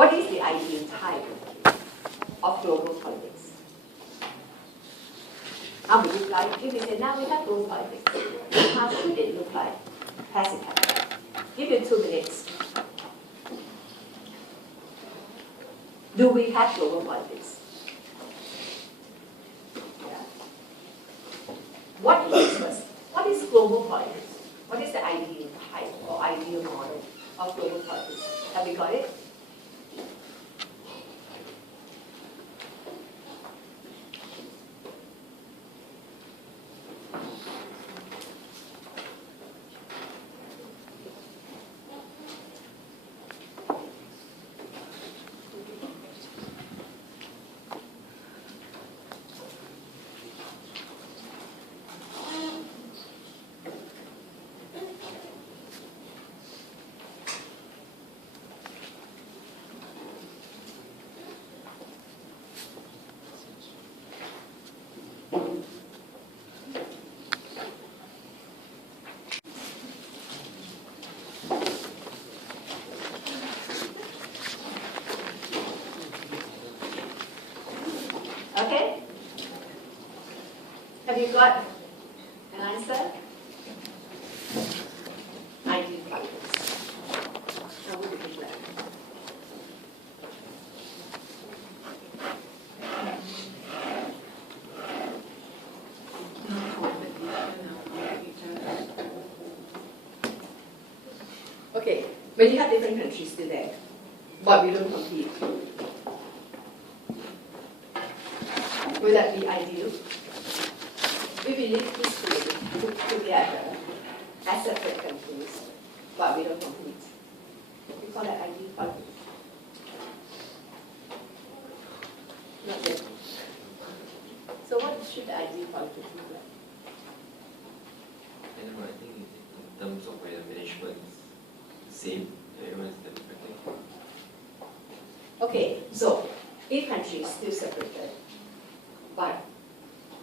What is the ideal type of global politics? How would you like? If we say now we have global politics, how should it look like? Passive capital. Give you 2 minutes. Do we have global politics? Yeah. What is first? What is global politics? What is the ideal type or ideal model of global politics? Have we got it? Okay? Have you got an answer? Ideal politics. How would you think that? Okay, when you have different countries still there, but we don't compete, would that be ideal? If we live peacefully together as separate countries, but we don't compete, we call that ideal politics. Not yet. So what should the ideal politics look like? I don't know, I think in terms of where the management is same, everyone is democratic. Okay, so if countries still separated, but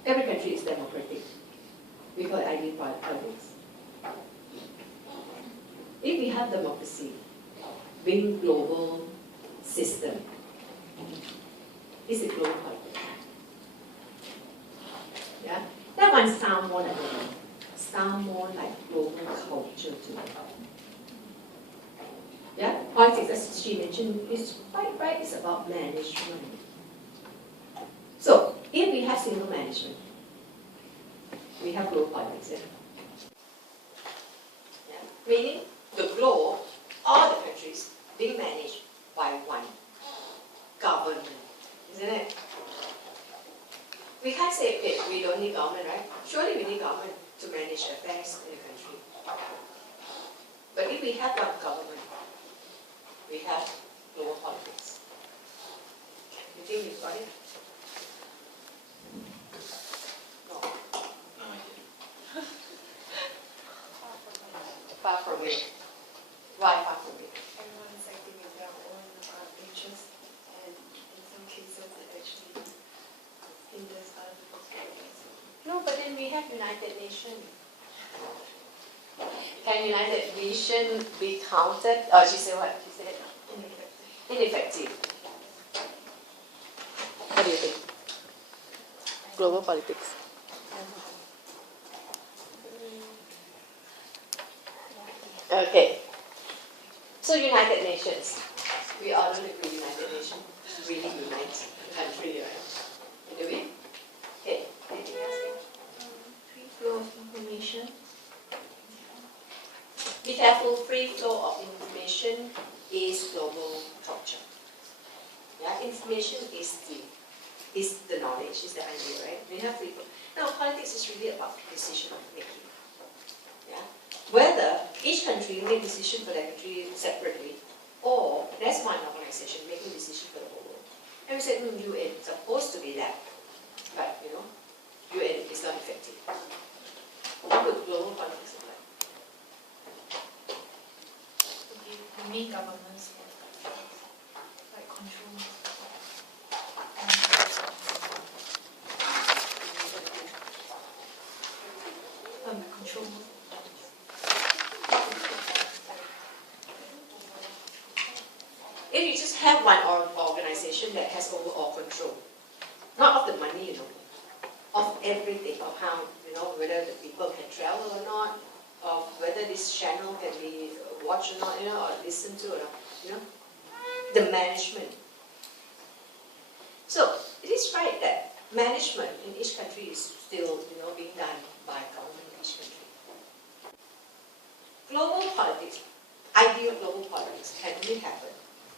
every country is democratic, we call it ideal politics. If we have democracy, being global system, is it global politics? Yeah, that one sound more like global culture to me. Yeah, politics, as she mentioned, is quite right. It's about management. So, if we have single management, we have global politics. Yeah? Meaning, the globe, all the countries, being managed by one government, isn't it? We can't say, okay, we don't need government, right? Surely we need government to manage affairs in the country. But if we have one government, we have global politics. You think you've got it? No. No idea. Far from it. Why far from it? Everyone's acting in their own interest, and in some cases it actually hinders other people's progress. No, but then we have United Nations. Can United Nations be counted? Oh, she said what? She said ineffective. What do you think? Global politics. Okay. So United Nations. We all don't agree United Nations really unite the country, right? Do we? Okay. Anything else? Free flow of information. Be careful, free flow of information is global culture. Yeah, information is the knowledge, is the idea, right? We have free flow. Now, politics is really about decision making. Yeah, whether each country make decision for their country separately, or there's one organization making decision for the whole world. And we said, UN is supposed to be that, but UN is not effective. What would global politics look like? The main governments like control. Control. If you just have one organization that has overall control, not of the money, of everything, of how, whether the people can travel or not, of whether this channel can be watched or not, or listened to or not, the management. So it is right that management in each country is still, being done by government in each country. Global politics, ideal global politics can only happen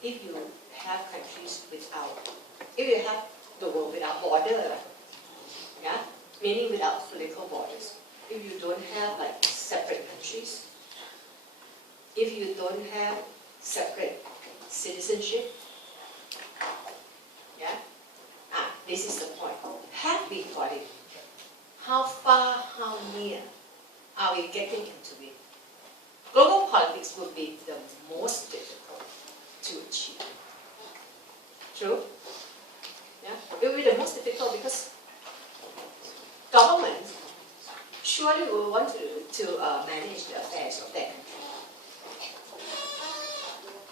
if you have countries if you have the world without border, yeah, meaning without political borders. If you don't have like separate countries, if you don't have separate citizenship, yeah, this is the point. Have we got it? How far, how near are we getting into it? Global politics would be the most difficult to achieve. True? Yeah? It will be the most difficult because government surely will want to manage the affairs of their country.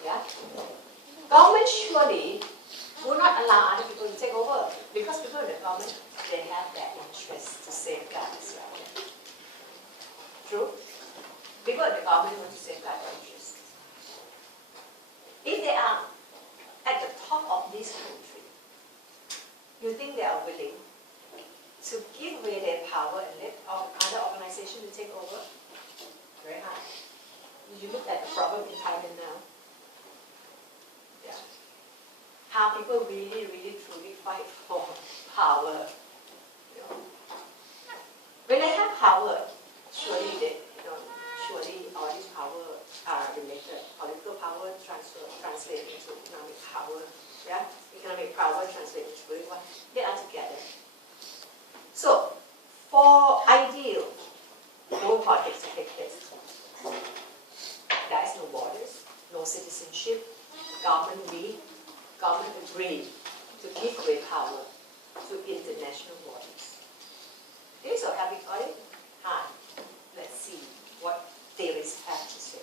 Yeah? Government surely will not allow other people to take over because people in the government, they have their interests to safeguard as well. True? People in the government want to safeguard their interests. If they are at the top of this country, you think they are willing to give away their power and let other organizations to take over? Very hard. You look at the problem in Thailand now. Yeah. How people really, really, truly fight for power. When they have power, surely surely all these power are related. Political power translate into economic power. Yeah? Economic power translates into political power. They are together. So, for ideal global politics to take place, there is no borders, no citizenship, government agreed to give away power to international bodies. Okay, so have we got it? Hi. Let's see what theorists have to say.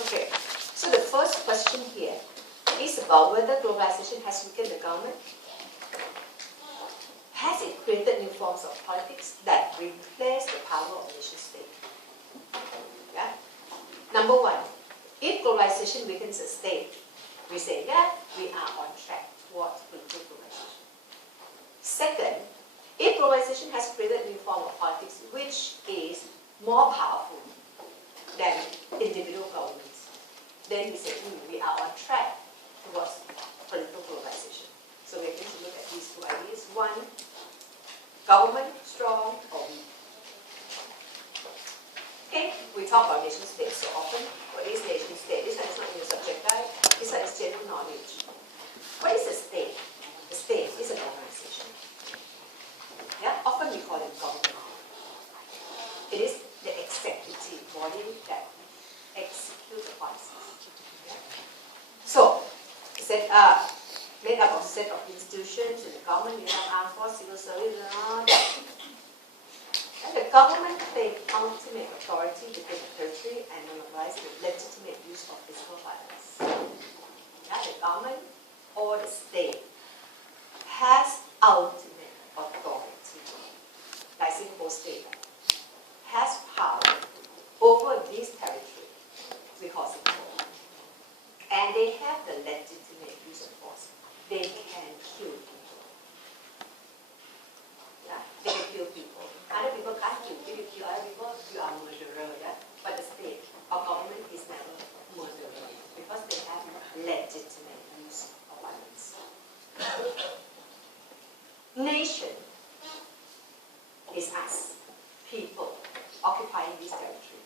Okay, so the first question here is about whether globalization has weakened the government. Has it created new forms of politics that replace the power of nation-state? Yeah? Number one, if globalization weakens a state, we say, yeah, we are on track towards political globalization. Second, if globalization has created a new form of politics which is more powerful than individual governments, then we say, we are on track towards political globalization. So we're going to look at these two ideas. One, government strong or weak. Okay, we talk about nation states so often. What is nation state? This one is not in your subject guide. This one is general knowledge. What is a state? A state is an organization. Yeah, often we call it government. It is the executive body that executes the policies. Yeah. So, made up of a set of institutions in the government, you have armed force, civil service, and all that. And the government takes ultimate authority within the territory and monopolize the legitimate use of physical violence. Yeah, the government or the state has ultimate authority, like Singapore state, has power over this territory, we call Singapore. And they have the legitimate use of force. They can kill people. Yeah? They can kill people. Other people can't kill. If you kill other people, you are a murderer. Yeah? But the state or government is never murderer because they have legitimate use of violence. Nation is us, people, occupying this territory.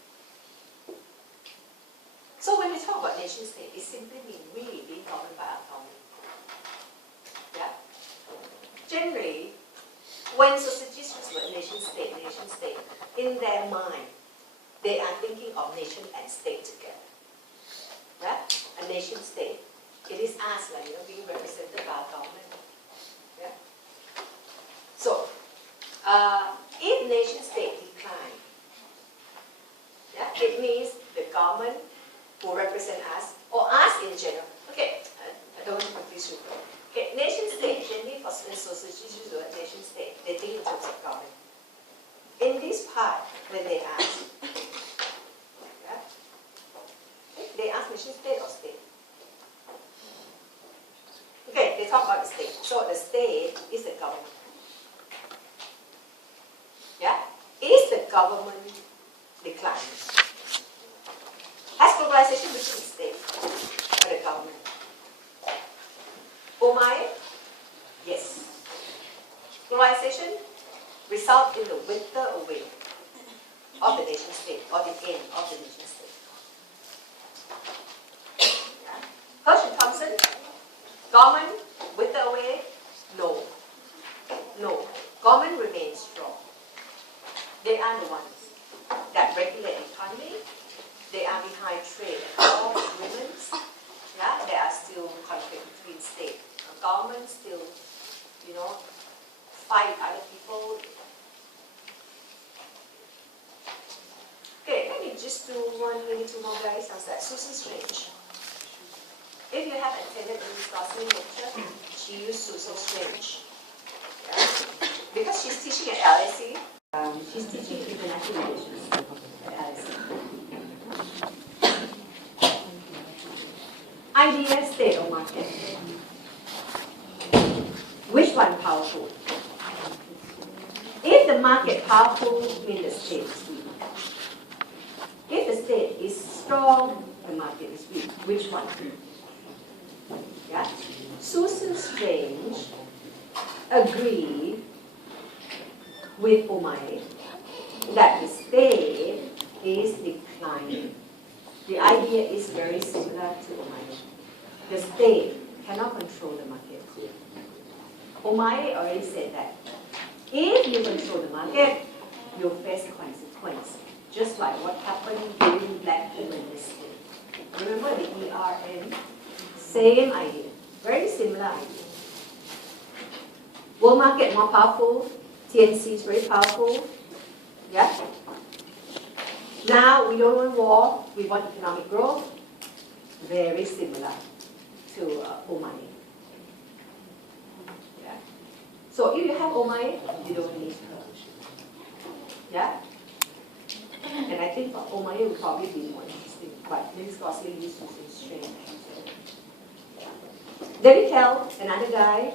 So when we talk about nation state, it simply means we being governed by our government. Yeah? Generally, when societies use the word nation state, in their mind, they are thinking of nation and state together. Yeah? A nation state. It is us, like, being represented by our government. Yeah? So, if nation state decline, yeah, it means the government who represent us, or us in general. Okay, I don't want to confuse you. Okay, nation state, generally for societies use the word nation state, they think in terms of government. In this part, when they ask, yeah, they ask nation state or state. Okay, they talk about the state. So the state is the government. Yeah? Is the government declining? Has globalization become the state or the government? Oh my? Yes. Globalization results in the wither away of the nation state or the end of the nation state. Yeah. Hirsch and Thompson, government wither away? No. No. Government remains strong. They are the ones that regulate the economy. They are behind trade and all agreements. Yeah, there are still conflict between state and government. Still, fight other people. Okay, let me just do maybe two more guys. How's that? Susan Strange. If you have attended Ms. Gosling's lecture, she used Susan Strange. Yeah? Because she's teaching at LSE. She's teaching international relations at LSE. Idea, state, or market. Which one powerful? If the market powerful, means the state is weak. If the state is strong, the market is weak. Which one? Yeah? Susan Strange agreed with O'Malley that the state is declining. The idea is very similar to O'Malley. The state cannot control the market. O'Malley already said that if you control the market, you'll face consequence, just like what happened during Black humanism. Remember the ERM? Same idea, very similar idea. World market more powerful, TNC is very powerful. Yeah? Now we don't want war, we want economic growth. Very similar to O'Malley. Yeah? So if you have O'Malley, you don't need her. Yeah? And I think for O'Malley would probably be more interesting, but Ms. Gosling used Susan Strange. David Kell, another guy.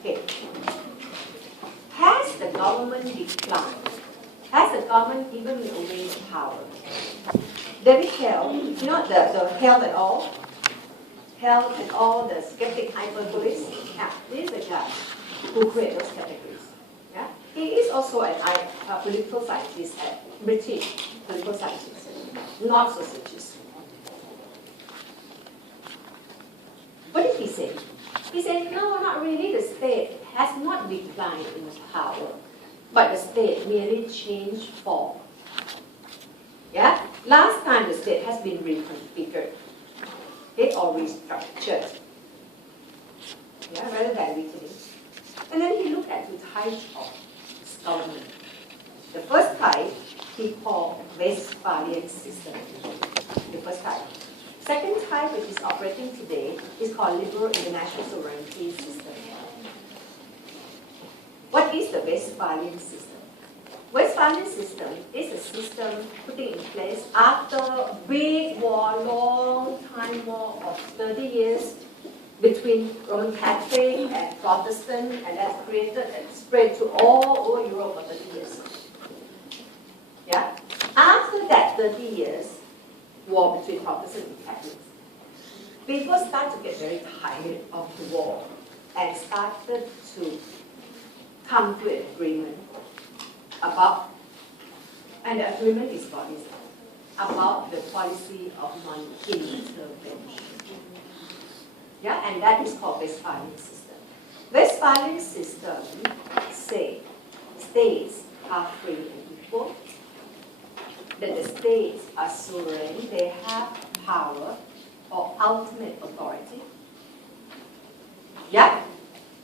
Okay. Has the government declined? Has the government given away power? David Kell, the Hell and All? Hell and All, the skeptic hyperbolist? Yeah, this is the guy who created those categories. Yeah? He is also a political scientist, a British political scientist, not sociologist. What did he say? He said, no, not really. The state has not declined in power, but the state merely changed form. Yeah? Last time the state has been reconfigured, okay, or restructured, yeah, rather than weakening. And then he looked at two types of government. The first type he called Westphalian system. The first type. Second type, which is operating today, is called liberal international sovereignty system. What is the Westphalian system? Westphalian system is a system putting in place after a big war, long time war of 30 years between Roman Catholic and Protestant, and that's created and spread to all over Europe for 30 years. Yeah? After that 30 years, war between Protestant and Catholics, people start to get very tired of the war and started to come to an agreement about, and the agreement is about this, about the policy of non-intervention. Yeah, and that is called Westphalian system. Westphalian system say states are free and equal, that the states are sovereign, they have power or ultimate authority. Yeah?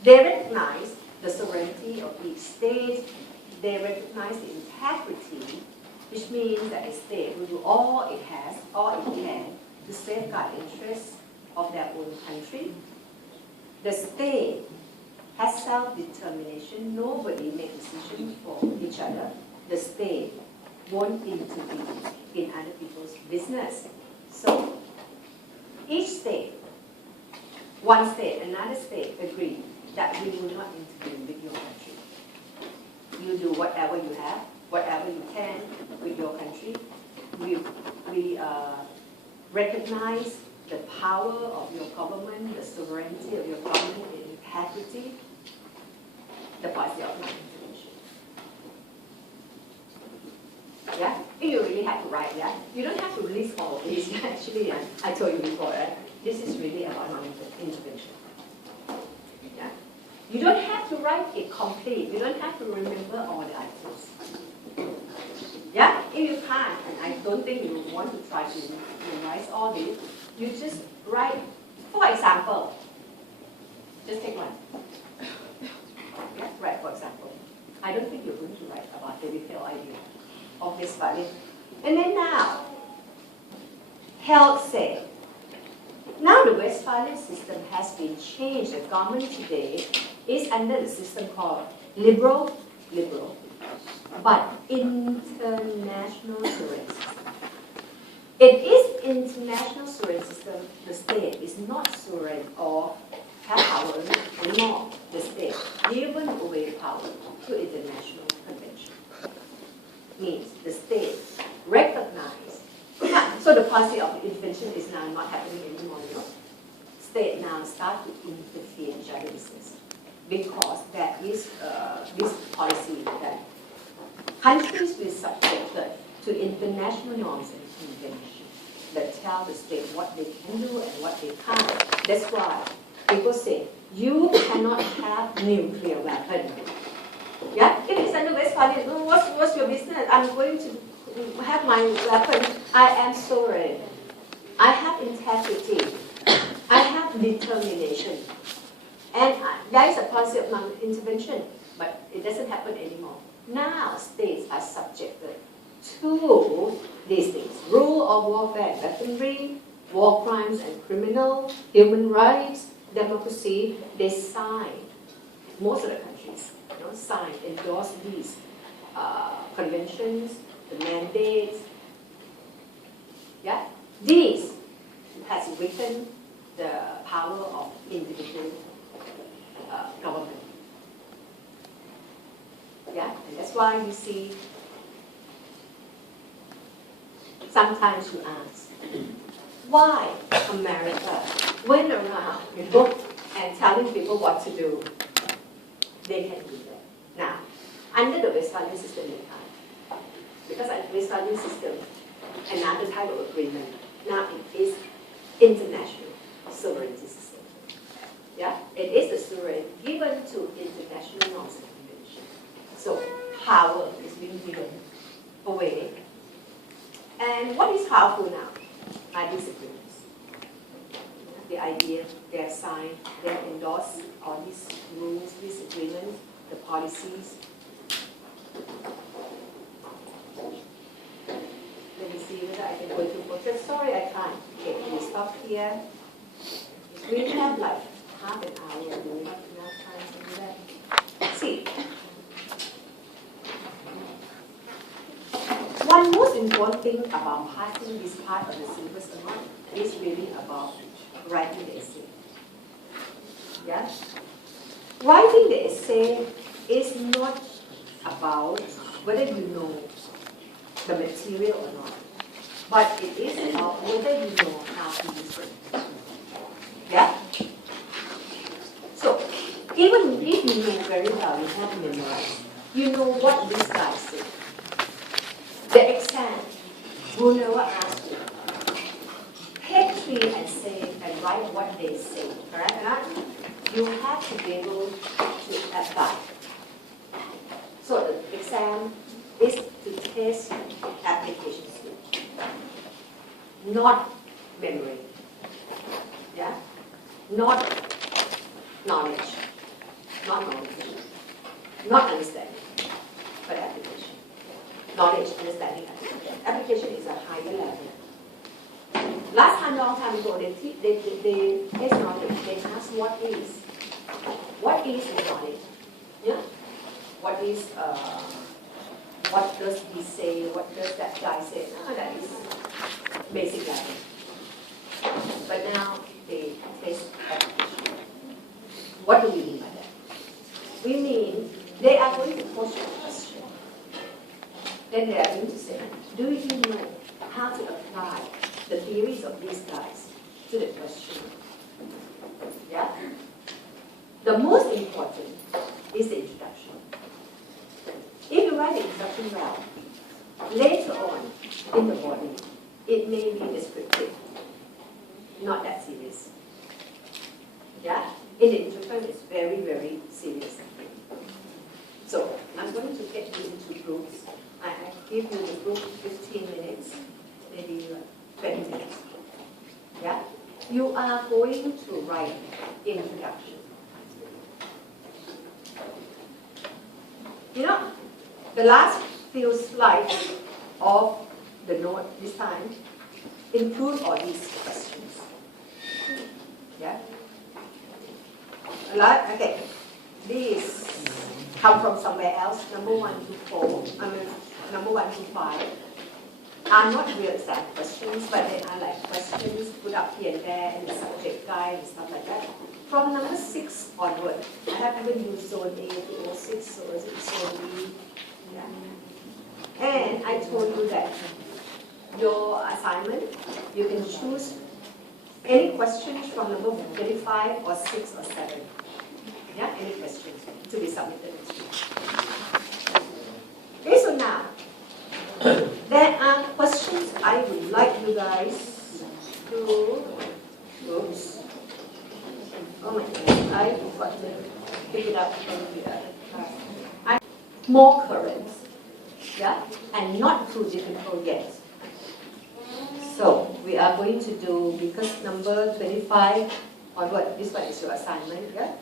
They recognize the sovereignty of each state, they recognize the integrity which means that a state will do all it has, all it can, to safeguard the interests of their own country. The state has self-determination. Nobody makes decisions for each other. The state won't intervene in other people's business. So each state, one state, another state agree that we will not intervene with your country. You do whatever you have, whatever you can with your country. We recognize the power of your government, the sovereignty of your government, the integrity, the policy of non-intervention. Yeah? If you really have to write, yeah? You don't have to list all of these. Actually, I told you before, right? This is really about non-intervention. Yeah? You don't have to write it complete. You don't have to remember all the items. Yeah? If you can't, and I don't think you want to try to memorize all this, you just write, for example, just take one. Yeah, right, for example. I don't think you're going to write about the detailed idea of this value. And then now, health say, now the Westphalian system has been changed. The government today is under the system called liberal, but international sovereign system. It is international sovereign system. The state is not sovereign or have power anymore. The state given away power to international convention. Means the state recognize. So the policy of intervention is now not happening anymore. You know? State now start to interfere in each other's business because there is this policy that countries will subjected to international norms and conventions that tell the state what they can do and what they can't. That's why people say, you cannot have nuclear weapons. Yeah? If it's under Westphalian, what's your business? I'm going to have my weapon. I am sovereign. I have integrity. I have determination. And there is a policy of non-intervention, but it doesn't happen anymore. Now states are subjected to these things. Rule of warfare, weaponry, war crimes and criminal, human rights, democracy. They signed, most of the countries signed, endorsed these conventions, the mandates. Yeah? These has weakened the power of individual government. Yeah? And that's why you see sometimes you ask, why America went around, and telling people what to do? They can do that. Now, under the Westphalian system, they can't. Because under the Westphalian system, another type of agreement, now it is international sovereignty system. Yeah? It is the sovereignty given to international norms and conventions. So, power is being given away. And what is powerful now are these agreements. The idea, they have signed, they have endorsed all these rules, these agreements, the policies. Let me see whether I can go to photos. Sorry, I can't. Okay, we stop here. We have like half an hour. Do we have enough time to do that? See. One most important thing about passing this part of the syllabus or not is really about writing the essay. Yeah? Writing the essay is not about whether you know the material or not, but it is about whether you know how to use it. Yeah? So, even if you know very well, you have memorized, you know what this guy said. The exam will never ask you. Take 3 and say and write what they say, correct or not? You have to be able to apply. So the exam is to test application skills, not memory. Yeah? Not knowledge. Not knowledge. Not understanding, but application. knowledge, understanding, application. Application is a higher level. Last time, long time ago, they test knowledge. They ask what is the knowledge? Yeah. What does he say? What does that guy say? That is basic level. But now they test application. What do we mean by that? We mean they are going to pose a question. Then they are going to say, do you know how to apply the theories of these guys to the question? Yeah? The most important is the introduction. If you write the introduction well, later on in the body, it may be descriptive, not that serious. Yeah? In the introduction, it's very, very serious. So, I'm going to get you into groups. I give you the group 15 minutes, maybe 20 minutes. Yeah? You are going to write introduction. You know, the last few slides of the note this time include all these questions. Yeah? Okay. These come from somewhere else. Number 1 to 4. Number 1 to 5 are not real exam questions, but they are like questions put up here and there in the subject guide and stuff like that. From number 6 onward, I have even used zone A to 06, so is it zone B? Yeah. And I told you that your assignment, you can choose any questions from number 35 or 6 or 7. Yeah, any questions to be submitted. Okay, so now, there are questions I would like you guys to, oops, oh my God, I forgot to pick it up from the other class. More current, yeah, and not too difficult yet. So, we are going to do, because number 25, onward, this one is your assignment, yeah?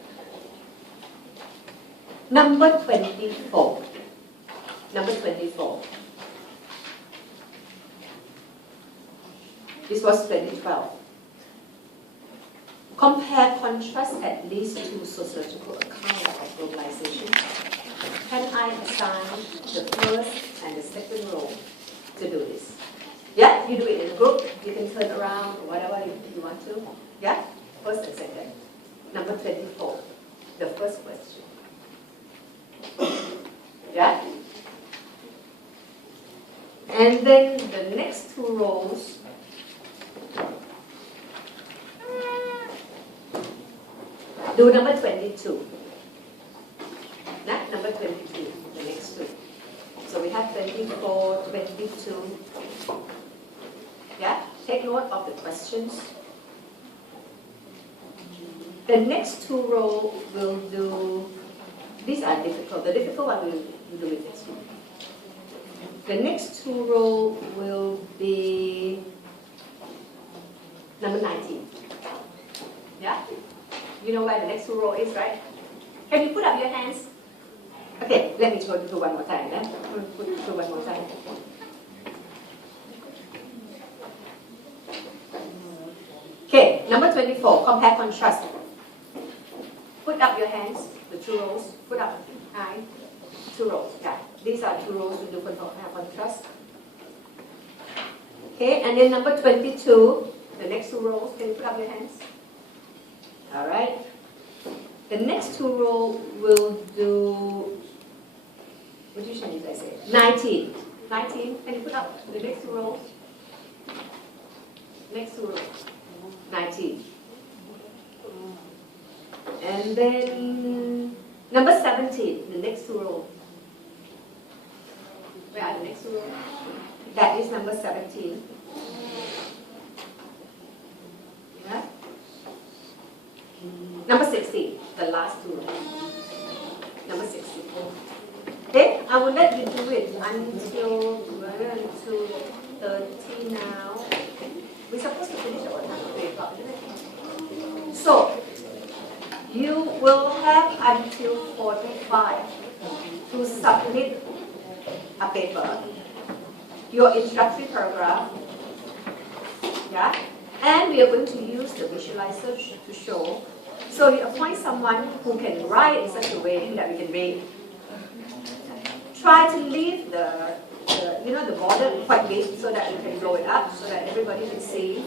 Number 24. Number 24. This was 2012. Compare, contrast at least two sociological accounts of globalization. Can I assign the first and the second role to do this? Yeah, you do it in a group. You can turn around or whatever you want to. Yeah, first and second. Number 24. The first question. Yeah? And then the next two rows, do number 22. Number 22, the next two. So we have 24, 22. Yeah? Take note of the questions. The next two rows will do, these are difficult. The difficult one we'll do it next week. The next two rows will be number 19. Yeah? You know where the next two rows is, right? Can you put up your hands? Okay, let me go through one more time. Put through one more time. Okay, number 24, compare, contrast. Put up your hands, the two rows. Put up, high, two rows. Yeah, these are two rows we do compare, contrast. Okay, and then number 22, the next two rows. Can you put up your hands? All right. The next two rows will do, what did I say? 19. 19, can you put up the next two rows? Next two rows. 19. And then number 17, the next two rows. Where are the next two rows? That is number 17. Yeah? Number 16, the last two rows. Number 16. Okay, I will let you do it until 30 now. We're supposed to finish at what time? 3 o'clock, isn't it? So, you will have until 45 to submit a paper your introductory paragraph, yeah, and we are going to use the visualizer to show. So you appoint someone who can write in such a way that we can read. Try to leave the border quite big so that you can blow it up so that everybody can see.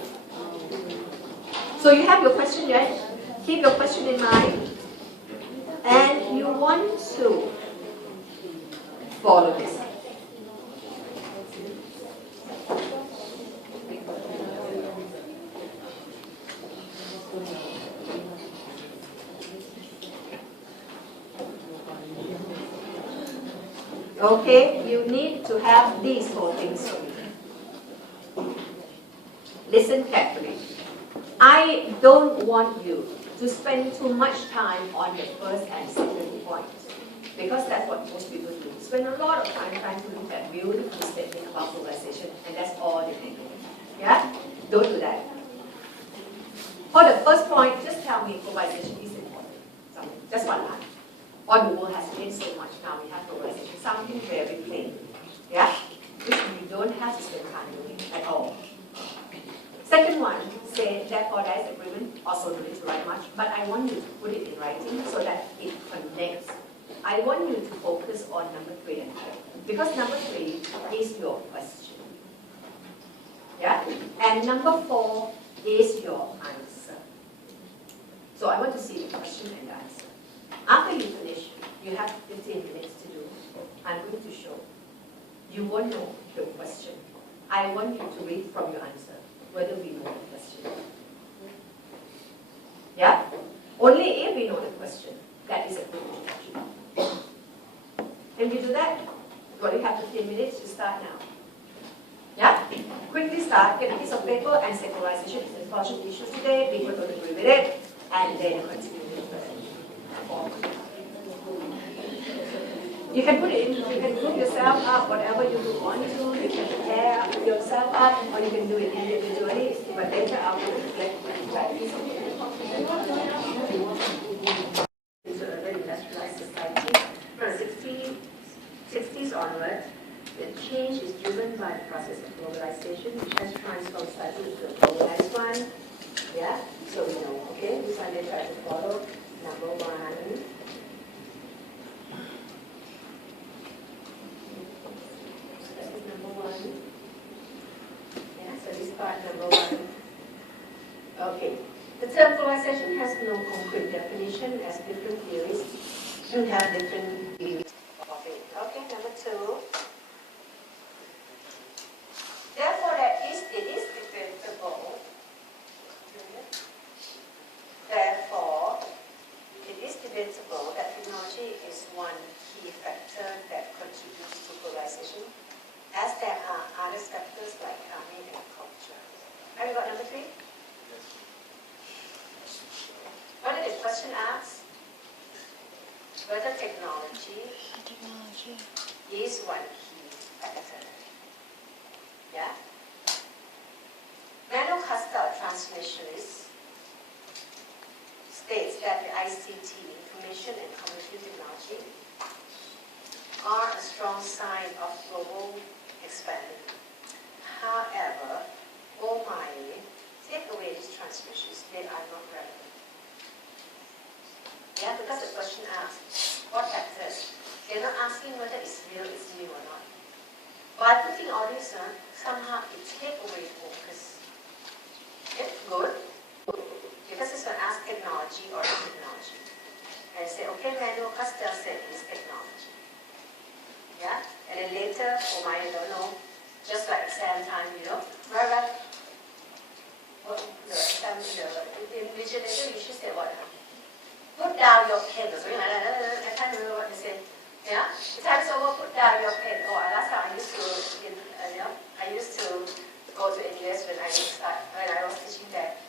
So you have your question yet? Keep your question in mind. And you want to follow this. Okay, you need to have these 4 things. Listen carefully. I don't want you to spend too much time on the first and second point, because that's what most people do. Spend a lot of time trying to look at beautiful statement about globalization, and that's all they think. Yeah? Don't do that. For the first point, just tell me globalization is important. Something, just one line. Or the world has changed so much now, we have globalization. Something very plain. Yeah? Which you don't have to spend time doing at all. Second one, say, therefore there is agreement, also no need to write much, but I want you to put it in writing so that it connects. I want you to focus on number 3 and 4, because number 3 is your question. Yeah? And number 4 is your answer. So I want to see the question and the answer. After you finish, you have 15 minutes to do. I'm going to show. You won't know your question. I want you to read from your answer whether we know the question. Yeah? Only if we know the question, that is a good introduction. Can we do that? You only have 15 minutes to start now. Yeah? Quickly start, get a piece of paper and say globalization is an important issue today, people don't agree with it, and then continue with the form. You can put it in, you can group yourself up, whatever you want to, you can pair yourself up, or you can do it individually, but later I will reflect that piece of paper. Into a very industrialized society. From the 60s onward, the change is driven by the process of globalization, which has transformed society into a globalized one. Yeah, so we know, okay, this one they try to follow. Number 1. Yeah, so this part number 1. Okay. The term globalization has no concrete definition, as different theories have different views of it. Okay, number 2. Therefore, it is debatable. Therefore, it is debatable that technology is one key factor that contributes to globalization, as there are other factors like economy and culture. Have you got number 3? What did the question ask? Whether technology is one key factor. Yeah? Manuel Castel, transmissionist, states that the ICT, information and communication technology, are a strong sign of global expansion. However, take away these transmissions, they are not relevant. Yeah, because the question asks, what factors? They're not asking whether it's real, it's new or not. By putting all this, somehow it takes away focus. It's good, because it's going to ask technology or technology. And say, okay, Manuel Castel said it's technology. Yeah? And then later, I don't know, just like exam time, right? What the exam, the invigilator usually say what? Put down your pen or something like that. I can't remember what they said. Yeah? The time's over, put down your pen. Oh, last time I used to go to NUS when I was teaching there.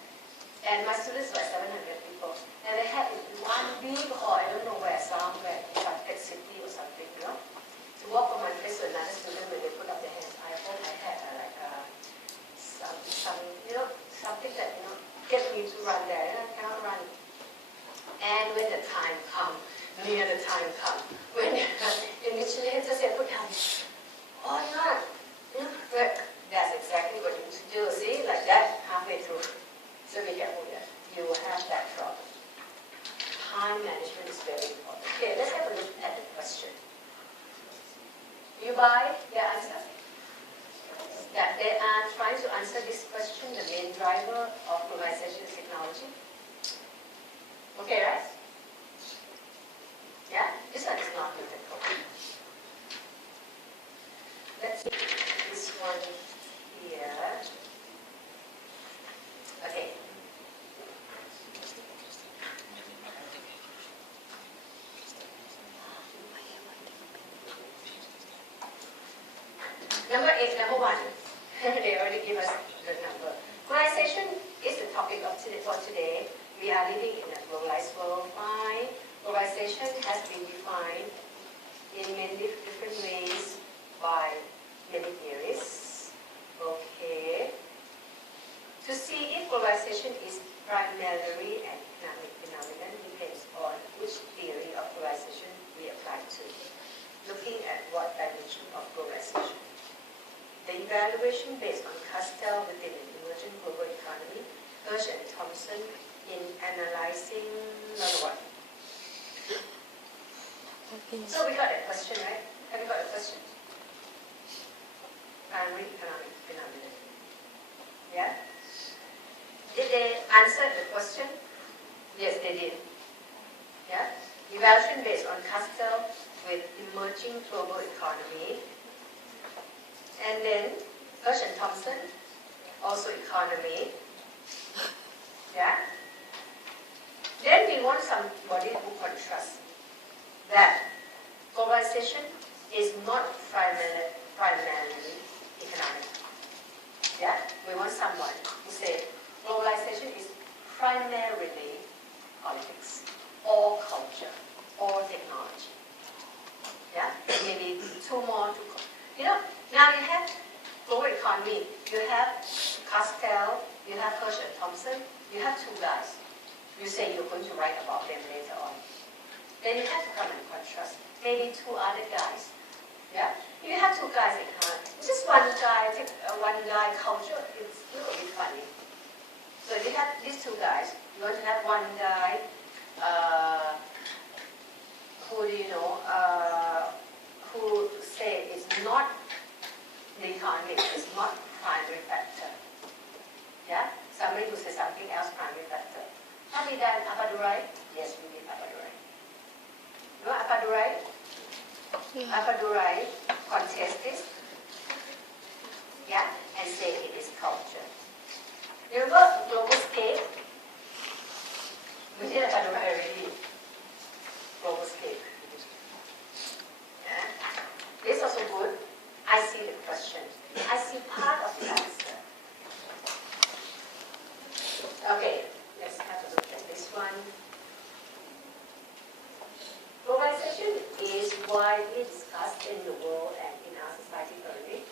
And my students were 700 people. And they had one big hall, I don't know where, somewhere in Suntec City or something, to walk from one place to another student when they put up their hands. I hope I had something that, get me to run there. I cannot run. And when the time comes, near the time comes, when the invigilator said, put down, oh, So be careful here. You will have that problem. Time management is very important. Okay, let's have a look at the question. You buy the answer? Yeah, they are trying to answer this question, the main driver of globalization is technology. Okay, right? Yeah, this one is not difficult. Let's see this one here. Okay. Number 8, number 1. They already give us the number. Globalization is the topic of today. For today, we are living in a globalized world. Fine. Globalization has been defined in many different ways by many theories. Okay. To see if globalization is primarily an economic phenomenon depends on which theory of globalization we apply to. Looking at what dimension of globalization. The evaluation based on Castell within an emerging global economy, Hirsch and Thompson in analyzing another one. So we got a question, right? Have you got a question? Primary economic phenomenon. Yeah? Did they answer the question? Yes, they did. Yeah? Evaluation based on Castell with emerging global economy. And then Hirsch and Thompson, also economy. Yeah? Then we want somebody who contrasts that globalization is not primarily economic. Yeah? We want someone who says globalization is primarily politics, or culture, or technology. Yeah? Maybe two more to you know, now you have global economy, you have Castell, you have Hirsch and Thompson, you have two guys. You say you're going to write about them later on. Then you have to come and contrast. Maybe two other guys. Yeah? If you have two guys in economy, just one guy culture, it will be funny. So if you have these two guys, you're going to have one guy, who do you know, who say it's not the economy, it's not primary factor. Yeah? Somebody who says something else primary factor. Have we done Appadurai? Yes, we did Appadurai. You know Appadurai? Yeah. Appadurai contest this. Yeah? And say it is culture. Remember global scale? We did Appadurai already. Global scale. This is also good. I see the question. I see part of the answer. Okay, let's have a look at this one. Globalization is widely discussed in the world and in our society currently.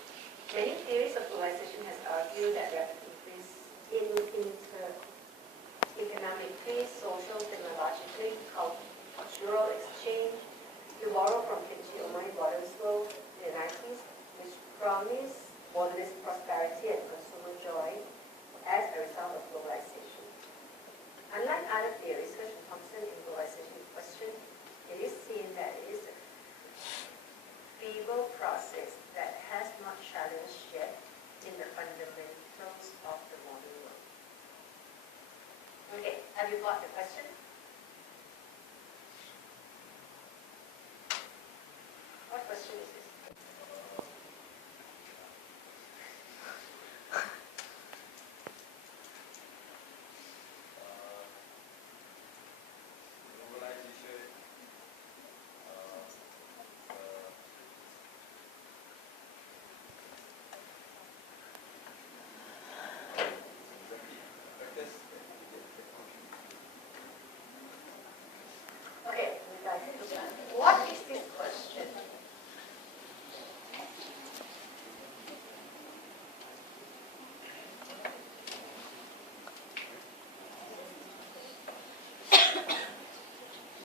Many theories of globalization has argued that rapid increase in economically, social, technologically, cultural exchange, to borrow from Kinsey Omari Borders-Grove in the 90s, which promised borderless prosperity and consumer joy as a result of globalization. Unlike other theories, such as Thompson in globalization question, it is seen that it is a feeble process that has not challenged yet in the fundamentals of the modern world. Okay, have you got the question?